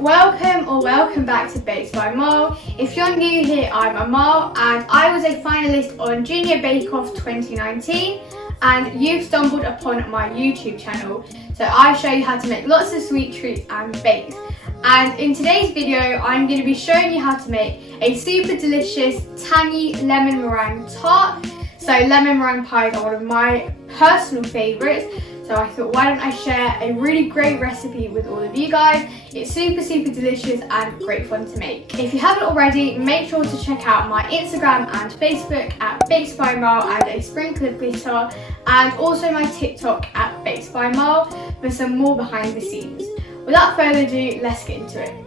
welcome back to Bakes by Amal. If you're new here, I'm Amal and I was a finalist on Junior Bake Off 2019 and you've stumbled upon my YouTube channel. So I show you how to make lots of sweet treats and bakes. And in today's video, I'm going to be showing you how to make a super delicious tangy lemon meringue tart. So lemon meringue pies are one of my personal favourites. So I thought, why don't I share a really great recipe with all of you guys. It's super delicious and great fun to make. If you haven't already, make sure to check out my Instagram and Facebook at Bakes by Amal and a sprinkle of glitter, and also my TikTok at Bakes by Amal for some more behind the scenes. Without further ado, let's get into it.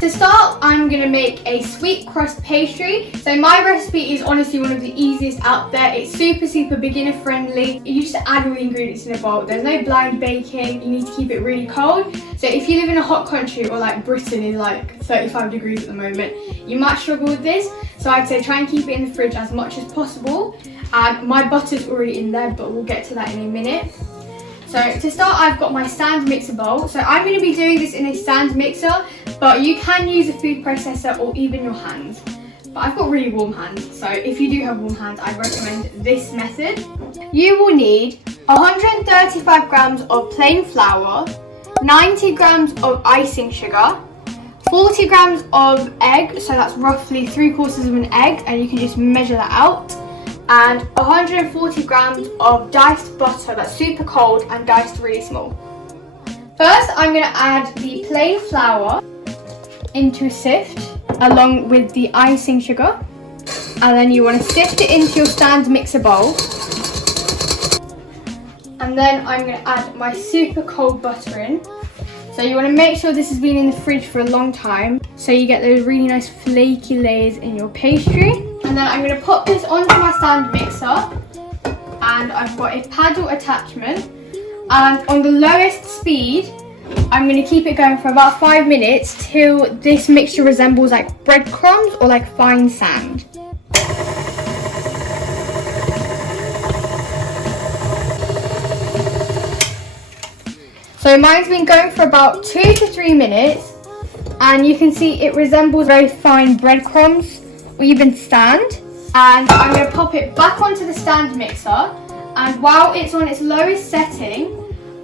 To start, I'm going to make a sweet crust pastry. So my recipe is honestly one of the easiest out there. It's super beginner friendly. You just add all the ingredients in a bowl. There's no blind baking. You need to keep it really cold. So if you live in a hot country or like Britain is like 35 degrees at the moment, you might struggle with this. So I'd say try and keep it in the fridge as much as possible. And my butter's already in there, but we'll get to that in a minute. So to start, I've got my stand mixer bowl. So I'm going to be doing this in a stand mixer, but you can use a food processor or even your hands. But I've got really warm hands, so if you do have warm hands, I recommend this method. You will need 135 grams of plain flour, 90 grams of icing sugar, 40 grams of egg, so that's roughly 3/4 of an egg, and you can just measure that out. And 140 grams of diced butter that's super cold and diced really small. First, I'm going to add the plain flour into a sift along with the icing sugar. And then you want to sift it into your stand mixer bowl. And then I'm going to add my super cold butter in. So you want to make sure this has been in the fridge for a long time, so you get those really nice flaky layers in your pastry. And then I'm going to pop this onto my stand mixer, and I've got a paddle attachment, and on the lowest speed I'm going to keep it going for about 5 minutes till this mixture resembles like breadcrumbs or like fine sand. So mine's been going for about 2 to 3 minutes, and you can see it resembles very fine breadcrumbs or even sand. And I'm going to pop it back onto the stand mixer, and while it's on its lowest setting,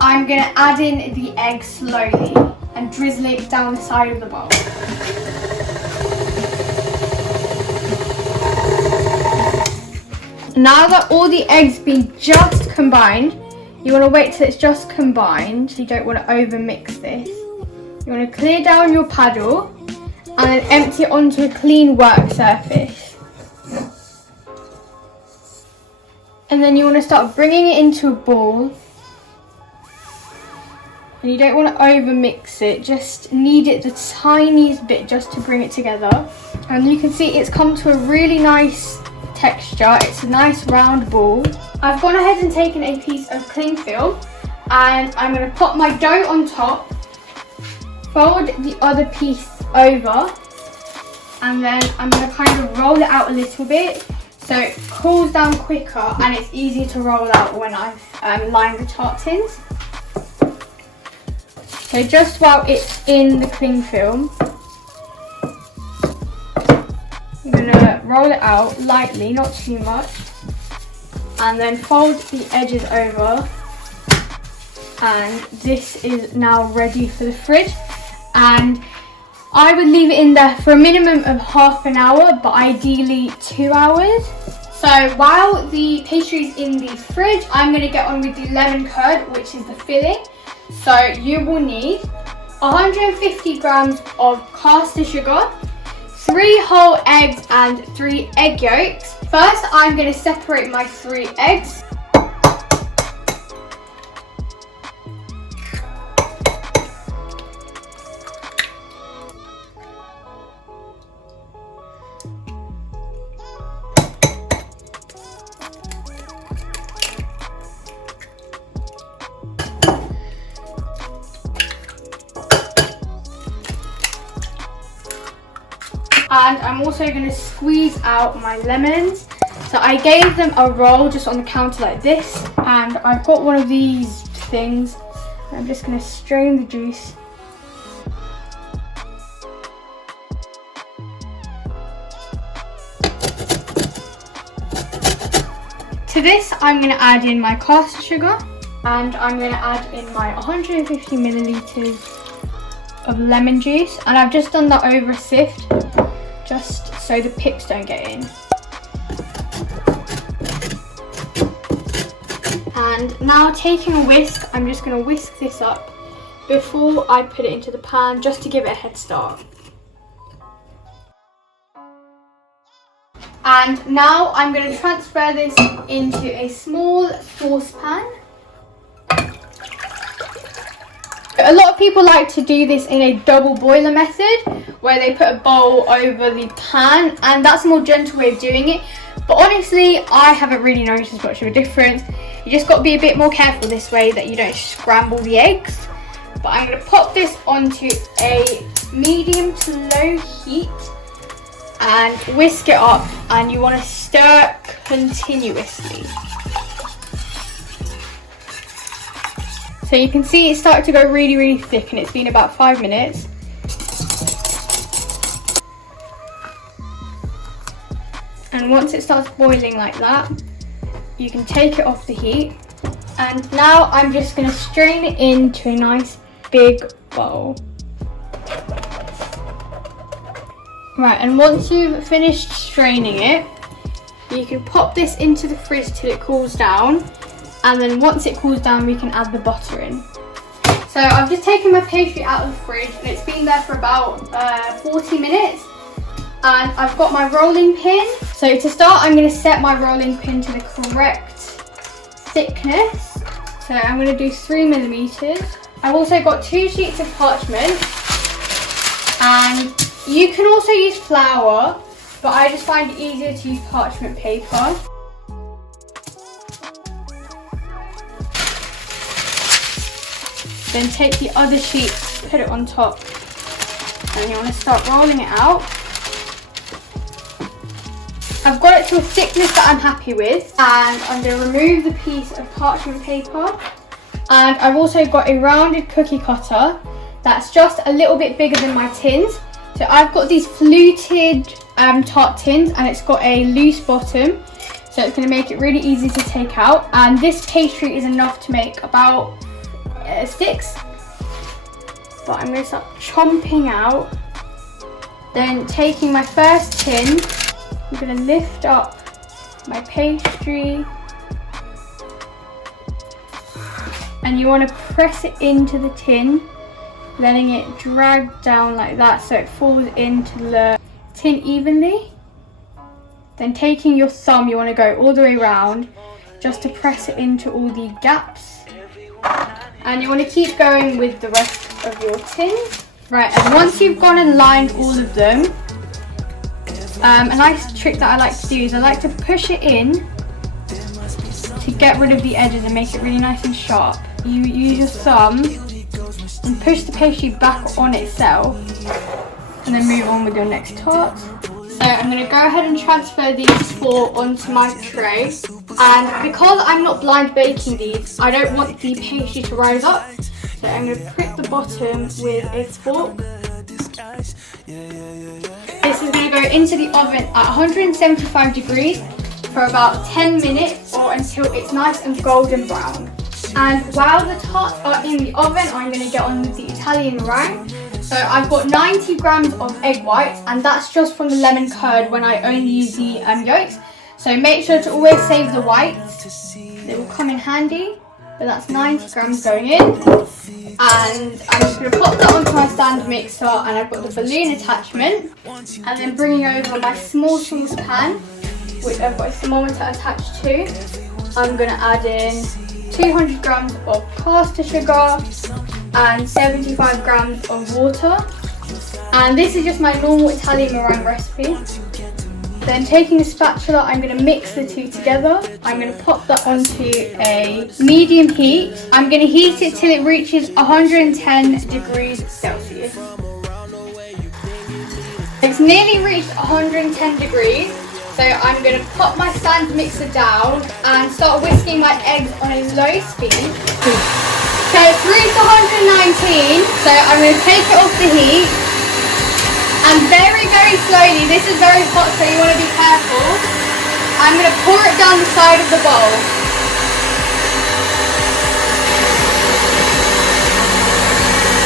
I'm going to add in the egg slowly and drizzle it down the side of the bowl. Now that all the eggs been just combined, you want to wait till it's just combined. You don't want to over mix this. You want to clear down your paddle and then empty it onto a clean work surface. And then you want to start bringing it into a ball. And you don't want to over mix it, just knead it the tiniest bit just to bring it together. And you can see it's come to a really nice texture. It's a nice round ball. I've gone ahead and taken a piece of cling film, and I'm going to pop my dough on top, fold the other piece over, and then I'm going to kind of roll it out a little bit so it cools down quicker and it's easier to roll out when I've lined the tart tins. So just while it's in the cling film, I'm going to roll it out lightly, not too much, and then fold the edges over, and this is now ready for the fridge. And I would leave it in there for a minimum of half an hour, but ideally 2 hours. So while the pastry is in the fridge, I'm going to get on with the lemon curd, which is the filling. So you will need 150 grams of caster sugar, 3 whole eggs and 3 egg yolks. First, I'm going to separate my 3 eggs. And I'm also going to squeeze out my lemons. So I gave them a roll just on the counter like this, and I've got one of these things I'm just going to strain the juice. To this, I'm going to add in my caster sugar, and I'm going to add in my 150 millilitres of lemon juice, and I've just done that over a sift, just so the pips don't get in. And now taking a whisk, I'm just going to whisk this up before I put it into the pan, just to give it a head start. And now I'm going to transfer this into a small saucepan. A lot of people like to do this in a double boiler method, where they put a bowl over the pan, and that's a more gentle way of doing it. But honestly, I haven't really noticed much of a difference. You just got to be a bit more careful this way that you don't scramble the eggs. But I'm going to pop this onto a medium to low heat and whisk it up, and you want to stir continuously. So you can see it started to go really thick, and it's been about 5 minutes. And once it starts boiling like that, you can take it off the heat. And now I'm just going to strain it into a nice big bowl. Right, and once you've finished straining it, you can pop this into the fridge till it cools down, and then once it cools down we can add the butter in. So I've just taken my pastry out of the fridge, and it's been there for about 40 minutes, and I've got my rolling pin. So to start, I'm going to set my rolling pin to the correct thickness. So I'm going to do 3 millimeters. I've also got 2 sheets of parchment, and you can also use flour, but I just find it easier to use parchment paper. Then take the other sheet, put it on top, and you want to start rolling it out. I've got it to a thickness that I'm happy with, and I'm going to remove the piece of parchment paper. And I've also got a rounded cookie cutter that's just a little bit bigger than my tins. So I've got these fluted tart tins, and it's got a loose bottom, so it's going to make it really easy to take out. And this pastry is enough to make about 6. But I'm going to start chomping out. Then taking my first tin, I'm going to lift up my pastry, and you want to press it into the tin, letting it drag down like that so it falls into the tin evenly. Then taking your thumb, you want to go all the way around just to press it into all the gaps. And you want to keep going with the rest of your tins. Right, and once you've gone and lined all of them, a nice trick that I like to do is I like to push it in to get rid of the edges and make it really nice and sharp. You use your thumb and push the pastry back on itself, and then move on with your next tart. So I'm going to go ahead and transfer these 4 onto my tray, and because I'm not blind baking these, I don't want the pastry to rise up, so I'm going to prick the bottom with a fork. This is going to go into the oven at 175 degrees for about 10 minutes, or until it's nice and golden brown. And while the tarts are in the oven, I'm going to get on with the Italian meringue. So I've got 90 grams of egg whites, and that's just from the lemon curd when I only use the yolks. So make sure to always save the whites, they will come in handy. But that's 90 grams going in. And I'm just going to pop that onto my stand mixer, and I've got the balloon attachment. And then bringing over my small saucepan, which I've got a thermometer attached to, I'm going to add in 200 grams of caster sugar and 75 grams of water. And this is just my normal Italian meringue recipe. Then taking a spatula, I'm going to mix the two together. I'm going to pop that onto a medium heat. I'm going to heat it till it reaches 110 degrees Celsius. It's nearly reached 110 degrees. So I'm going to pop my stand mixer down and start whisking my eggs on a low speed. So 3 to clean, so I'm going to take it off the heat. And very, very slowly, this is very hot so you want to be careful. I'm going to pour it down the side of the bowl.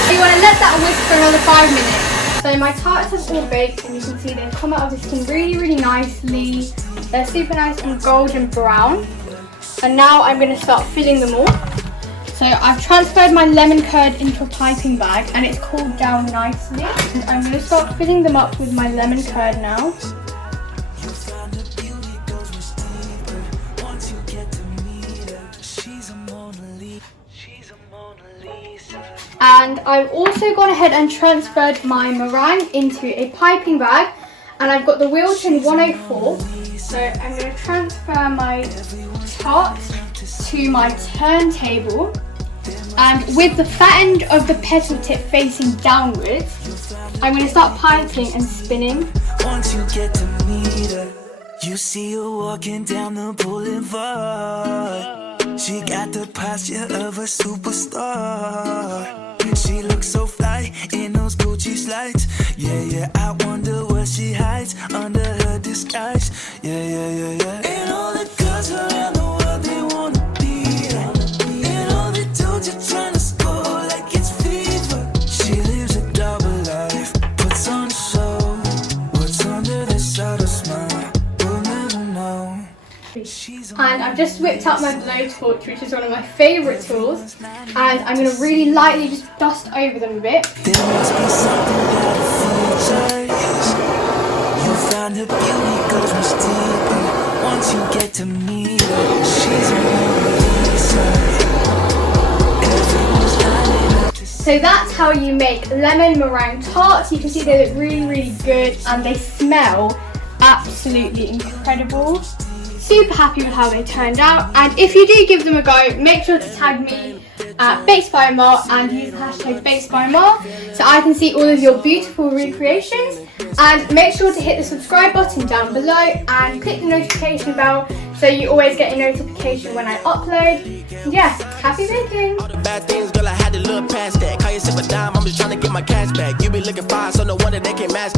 You want to let that whisk for another 5 minutes. So my tarts have all baked and you can see they've come out of this tin really, really nicely. They're super nice and golden brown. And now I'm going to start filling them all. So I've transferred my lemon curd into a piping bag and it's cooled down nicely. And I'm going to start filling them up with my lemon curd now. And I've also gone ahead and transferred my meringue into a piping bag. And I've got the Wilton 104. So I'm going to transfer my tart to my turntable. And with the fat end of the petal tip facing downwards, I'm going to start piping and spinning. Once you get to meet her, you see her walking down the boulevard. She got the posture of a superstar. She looks so fly in those Gucci slides. Yeah, yeah, I wonder what she hides under her disguise. Yeah, yeah, yeah, yeah. And all the girls around the world, they wanna be her. And all the dudes are trying to score like it's fever. She lives a double life, puts on a show. What's under this outer smile, we'll never know. And I've just whipped out my blowtorch, which is one of my favourite tools, and I'm going to really lightly just dust over them a bit. There must be something about a future. You find her beauty goes much deeper. Once you get to meet her, she's a Mona. So that's how you make lemon meringue tarts. You can see they look really, really good and they smell absolutely incredible. Super happy with how they turned out, and if you do give them a go, make sure to tag me at @BakesByAmal and use the hashtag #BakesByAmal so I can see all of your beautiful recreations. And make sure to hit the subscribe button down below and click the notification bell so you always get a notification when I upload. And yeah, happy baking! All the bad things, girl, I had to look past that. Call yourself a dime, I'm just trying to get my cash back. You be looking fine, so no wonder they can't match that.